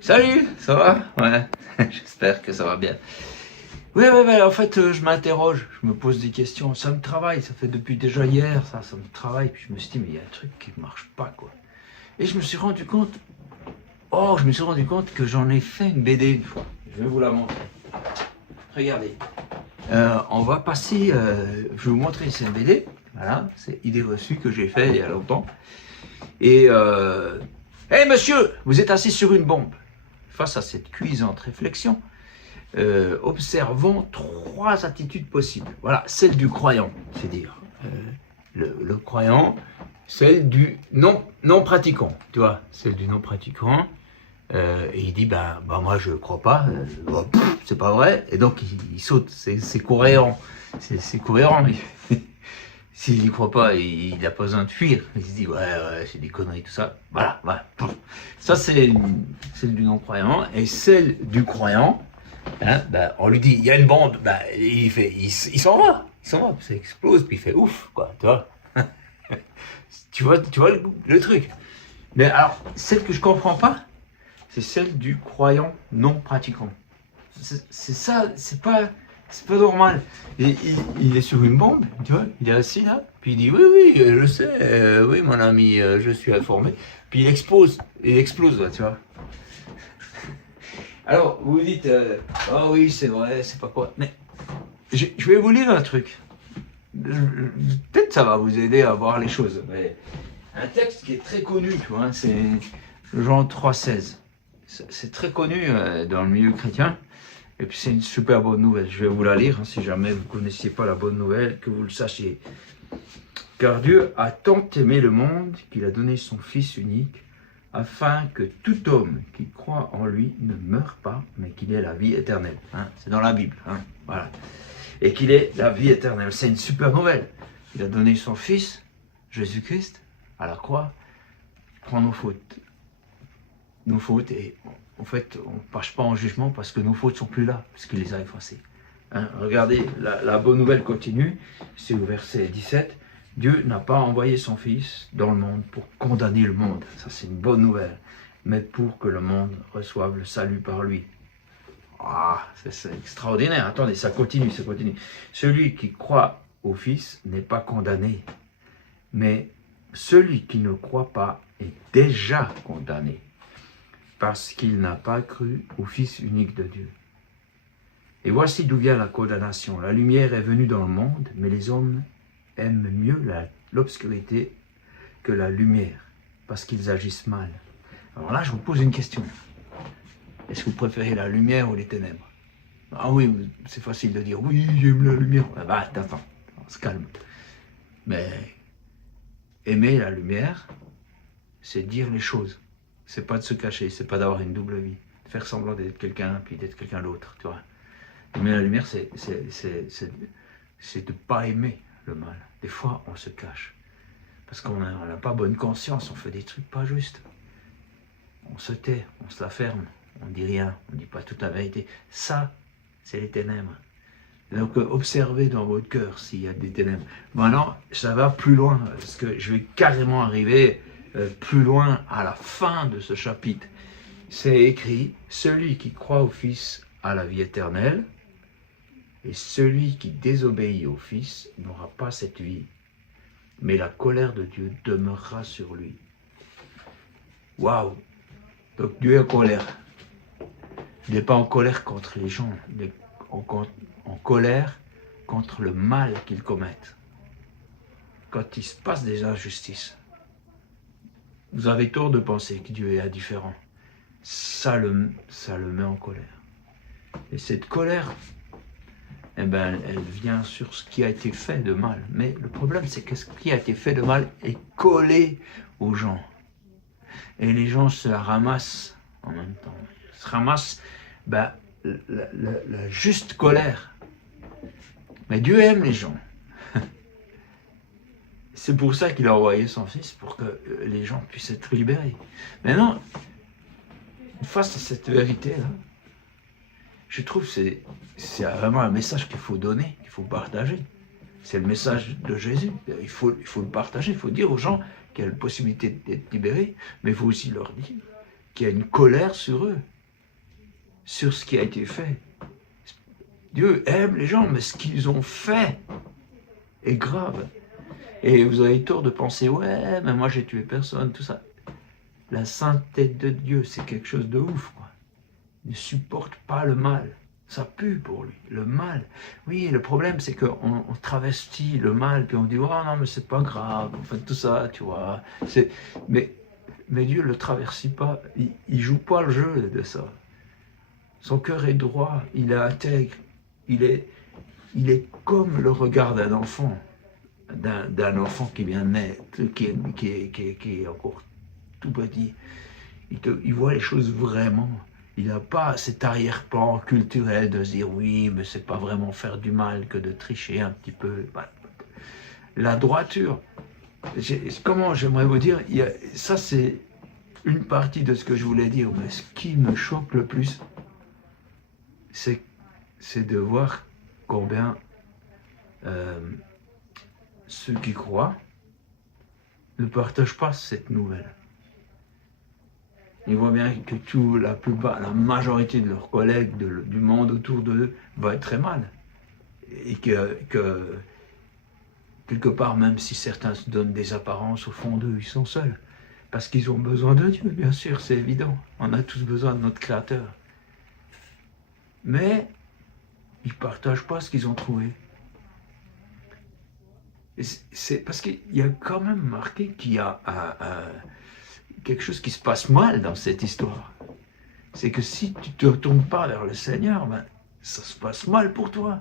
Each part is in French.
Salut, ça va? Ouais, j'espère que ça va bien. Oui, en fait, je m'interroge, je me pose des questions. Ça me travaille, ça fait depuis déjà hier, ça me travaille. Puis je me suis dit, mais il y a un truc qui ne marche pas, quoi. Et je me suis rendu compte, que j'en ai fait une BD une fois. Je vais vous la montrer. Regardez. On va passer, je vais vous montrer, c'est une BD. Voilà, c'est Idée reçue que j'ai fait il y a longtemps. Et, hey monsieur, vous êtes assis sur une bombe. Face à cette cuisante réflexion, observons trois attitudes possibles. Voilà, celle du croyant, c'est dire le croyant, celle du non pratiquant, tu vois, celle du non pratiquant. Et il dit ben moi je crois pas, c'est pas vrai, et donc il saute, c'est cohérent, c'est cohérent. S'il n'y croit pas, il n'a pas besoin de fuir. Il se dit, ouais, c'est des conneries, tout ça. Voilà. Ça, c'est celle du non-croyant. Et celle du croyant, hein, on lui dit, il y a une bande, il s'en va. Ça explose, puis il fait ouf, quoi, tu vois. tu vois le truc. Mais alors, celle que je comprends pas, c'est celle du croyant non pratiquant. C'est ça, c'est pas normal. Et il est sur une bombe, tu vois, il est assis là, puis il dit oui, je sais, oui mon ami, je suis informé. Puis il explose, là, tu vois. Alors vous vous dites, ah oui c'est vrai, c'est pas quoi. Mais je vais vous lire un truc. Peut-être ça va vous aider à voir les choses. Mais un texte qui est très connu, tu vois, c'est Jean 3,16. C'est très connu dans le milieu chrétien. Et puis c'est une super bonne nouvelle. Je vais vous la lire, hein, si jamais vous ne connaissiez pas la bonne nouvelle, que vous le sachiez. Car Dieu a tant aimé le monde qu'il a donné son Fils unique, afin que tout homme qui croit en lui ne meure pas, mais qu'il ait la vie éternelle. Hein, c'est dans la Bible. Hein, voilà. Et qu'il ait la vie éternelle. C'est une super nouvelle. Il a donné son Fils, Jésus-Christ, à la croix, prend nos fautes. Et en fait, on ne passe pas en jugement parce que nos fautes ne sont plus là, parce qu'il les a effacées. Hein, regardez, la bonne nouvelle continue, c'est au verset 17. Dieu n'a pas envoyé son Fils dans le monde pour condamner le monde. Ça, c'est une bonne nouvelle. Mais pour que le monde reçoive le salut par lui. Ah, c'est extraordinaire. Attendez, ça continue. Celui qui croit au Fils n'est pas condamné. Mais celui qui ne croit pas est déjà condamné, parce qu'il n'a pas cru au Fils unique de Dieu. Et voici d'où vient la condamnation. La lumière est venue dans le monde, mais les hommes aiment mieux l'obscurité que la lumière, parce qu'ils agissent mal. Alors là, je vous pose une question. Est-ce que vous préférez la lumière ou les ténèbres? Ah oui, c'est facile de dire, oui, j'aime la lumière. Attends, on se calme. Mais aimer la lumière, c'est dire les choses. C'est pas de se cacher, c'est pas d'avoir une double vie. Faire semblant d'être quelqu'un, puis d'être quelqu'un d'autre, tu vois. Aimer la lumière, c'est de pas aimer le mal. Des fois, on se cache. Parce qu'on n'a pas bonne conscience, on fait des trucs pas justes. On se tait, on se la ferme, on dit rien, on dit pas toute la vérité. Ça, c'est les ténèbres. Donc, observez dans votre cœur s'il y a des ténèbres. Maintenant, ça va plus loin, parce que je vais carrément arriver plus loin à la fin de ce chapitre. C'est écrit, celui qui croit au Fils a la vie éternelle, et celui qui désobéit au Fils n'aura pas cette vie, mais la colère de Dieu demeurera sur lui. Waouh! Donc Dieu est en colère. Il n'est pas en colère contre les gens, il est en colère contre le mal qu'ils commettent. Quand il se passe des injustices, vous avez tort de penser que Dieu est indifférent. Ça le met en colère. Et cette colère, elle vient sur ce qui a été fait de mal. Mais le problème, c'est que ce qui a été fait de mal est collé aux gens. Et les gens se la ramassent en même temps. Ils se ramassent la juste colère. Mais Dieu aime les gens. C'est pour ça qu'il a envoyé son Fils, pour que les gens puissent être libérés. Maintenant, face à cette vérité-là, je trouve que c'est vraiment un message qu'il faut donner, qu'il faut partager. C'est le message de Jésus. Il faut le partager, il faut dire aux gens qu'il y a la possibilité d'être libérés, mais il faut aussi leur dire qu'il y a une colère sur eux, sur ce qui a été fait. Dieu aime les gens, mais ce qu'ils ont fait est grave. Et vous avez tort de penser, ouais, mais moi j'ai tué personne, tout ça. La sainteté de Dieu, c'est quelque chose de ouf, quoi. Il ne supporte pas le mal. Ça pue pour lui, le mal. Oui, le problème, c'est qu'on travestit le mal, puis on dit, oh non, mais c'est pas grave, enfin tout ça, tu vois. Mais Dieu ne le traversit pas, il joue pas le jeu de ça. Son cœur est droit, il est intègre, il est comme le regard d'un enfant. D'un enfant qui vient de naître, qui est encore tout petit. Il voit les choses vraiment. Il n'a pas cet arrière-plan culturel de se dire oui, mais c'est pas vraiment faire du mal que de tricher un petit peu. La droiture, comment j'aimerais vous dire, ça c'est une partie de ce que je voulais dire, mais ce qui me choque le plus, c'est de voir combien ceux qui croient ne partagent pas cette nouvelle. Ils voient bien que la majorité de leurs collègues, du monde autour d'eux, va être très mal. Et que quelque part, même si certains se donnent des apparences, au fond d'eux, ils sont seuls. Parce qu'ils ont besoin de Dieu, bien sûr, c'est évident. On a tous besoin de notre Créateur. Mais ils ne partagent pas ce qu'ils ont trouvé. C'est parce qu'il y a quand même marqué qu'il y a quelque chose qui se passe mal dans cette histoire. C'est que si tu ne te retournes pas vers le Seigneur, ben, ça se passe mal pour toi.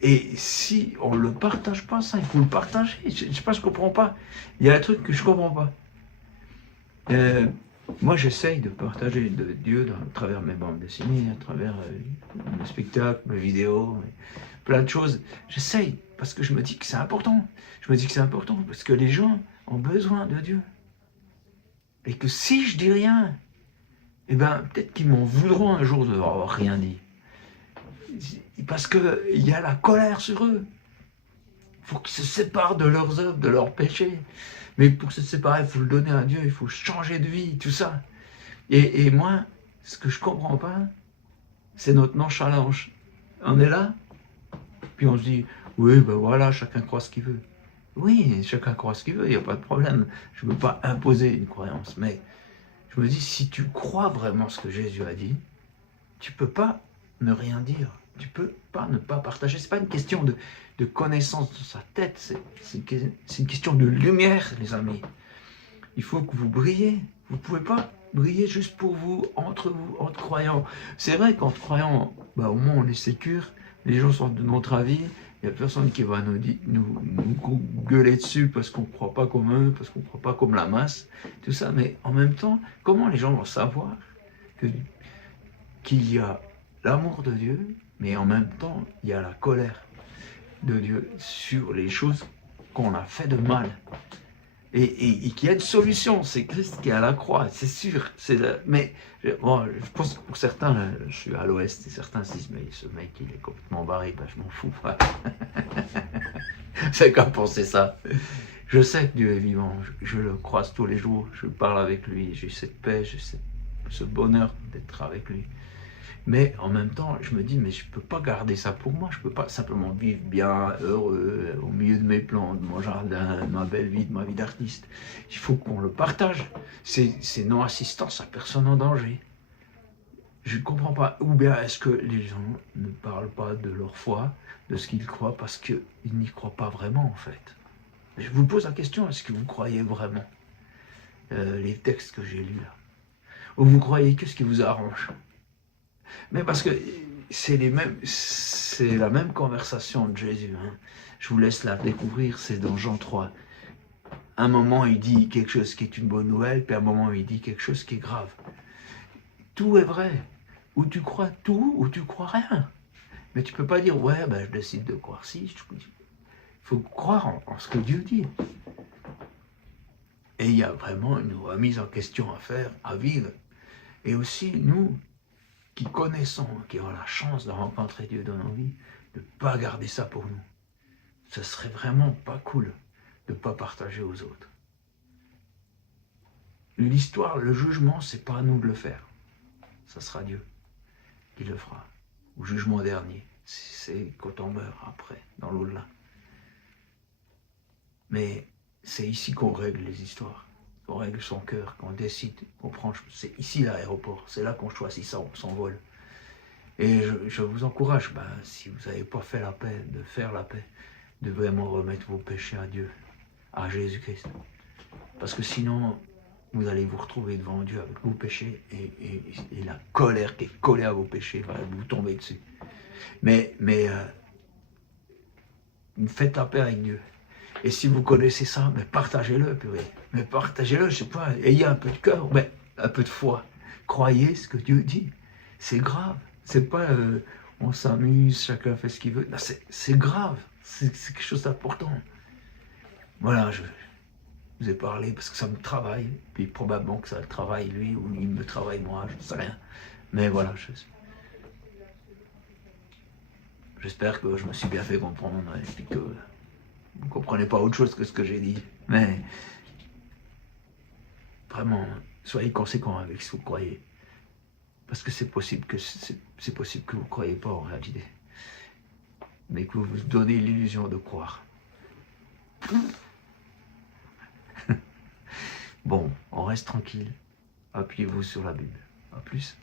Et si on ne le partage pas, ça, il faut le partager. Je ne sais pas, je ne comprends pas. Il y a un truc que je ne comprends pas. Moi, j'essaye de partager de Dieu à travers mes bandes dessinées, à travers mes spectacles, mes vidéos, plein de choses. J'essaye, parce que je me dis que c'est important. Je me dis que c'est important, parce que les gens ont besoin de Dieu. Et que si je dis rien, eh ben, peut-être qu'ils m'en voudront un jour de n'avoir rien dit. Parce qu'il y a la colère sur eux. Il faut qu'ils se séparent de leurs œuvres, de leurs péchés. Mais pour se séparer, il faut le donner à Dieu, il faut changer de vie, tout ça. Et moi, ce que je ne comprends pas, c'est notre nonchalance. On est là, puis on se dit, oui, ben voilà, chacun croit ce qu'il veut. Oui, chacun croit ce qu'il veut, il n'y a pas de problème. Je ne veux pas imposer une croyance, mais je me dis, si tu crois vraiment ce que Jésus a dit, tu ne peux pas ne rien dire. Tu ne peux pas ne pas partager. Ce n'est pas une question de connaissance de sa tête, c'est une question de lumière, les amis. Il faut que vous brillez. Vous ne pouvez pas briller juste pour vous, entre croyants. C'est vrai qu'entre croyants, bah, au moins on est sécure, les gens sont de notre avis, il n'y a personne qui va nous gueuler dessus parce qu'on ne croit pas comme eux, parce qu'on ne croit pas comme la masse, tout ça. Mais en même temps, comment les gens vont savoir qu'il y a l'amour de Dieu, mais en même temps, il y a la colère de Dieu sur les choses qu'on a fait de mal. Et qu'il y a une solution, c'est Christ qui est à la croix, c'est sûr. Mais bon, je pense que pour certains, je suis à l'ouest, et certains se disent, mais ce mec, il est complètement barré, ben, je m'en fous. C'est qu'à penser ça. Je sais que Dieu est vivant, je le croise tous les jours, je parle avec lui, j'ai cette paix, j'ai ce bonheur d'être avec lui. Mais en même temps, je me dis, mais je ne peux pas garder ça pour moi, je ne peux pas simplement vivre bien, heureux, au milieu de mes plans, de mon jardin, de ma belle vie, de ma vie d'artiste. Il faut qu'on le partage. C'est non-assistance à personne en danger. Je ne comprends pas. Ou bien est-ce que les gens ne parlent pas de leur foi, de ce qu'ils croient, parce qu'ils n'y croient pas vraiment, en fait. Je vous pose la question, est-ce que vous croyez vraiment les textes que j'ai lus là? Ou vous croyez que ce qui vous arrange? Mais parce que c'est la même conversation de Jésus. Hein. Je vous laisse la découvrir, c'est dans Jean 3. Un moment, il dit quelque chose qui est une bonne nouvelle, puis un moment, il dit quelque chose qui est grave. Tout est vrai. Ou tu crois tout, ou tu crois rien. Mais tu ne peux pas dire, ouais, ben, je décide de croire si. Il faut croire en ce que Dieu dit. Et il y a vraiment une remise en question à faire, à vivre. Et aussi, nous, qui connaissons, qui avons la chance de rencontrer Dieu dans nos vies, de ne pas garder ça pour nous. Ce serait vraiment pas cool de ne pas partager aux autres. l'histoire, le jugement, c'est pas à nous de le faire. Ça sera Dieu qui le fera. Au jugement dernier, c'est quand on meurt après, dans l'au-delà. Mais c'est ici qu'on règle les histoires, qu'on règle son cœur, qu'on décide, qu'on prend. C'est ici l'aéroport, c'est là qu'on choisit son vol. Et je vous encourage, si vous n'avez pas fait la paix, de faire la paix, de vraiment remettre vos péchés à Dieu, à Jésus-Christ. Parce que sinon, vous allez vous retrouver devant Dieu avec vos péchés et la colère qui est collée à vos péchés va vous tomber dessus. Mais faites la paix avec Dieu. Et si vous connaissez ça, mais partagez-le, purée. Mais partagez-le, je sais pas, ayez un peu de cœur, mais un peu de foi. Croyez ce que Dieu dit. C'est grave. C'est pas on s'amuse, chacun fait ce qu'il veut. C'est grave. C'est quelque chose d'important. Voilà, je vous ai parlé parce que ça me travaille. Puis probablement que ça le travaille lui, ou il me travaille moi, je ne sais rien. Mais voilà, j'espère que je me suis bien fait comprendre et puis que vous ne comprenez pas autre chose que ce que j'ai dit. Mais vraiment, soyez conséquents avec ce que vous croyez. Parce que c'est possible que vous ne croyez pas en réalité. Mais que vous vous donnez l'illusion de croire. Bon, on reste tranquille. Appuyez-vous sur la Bible. À plus.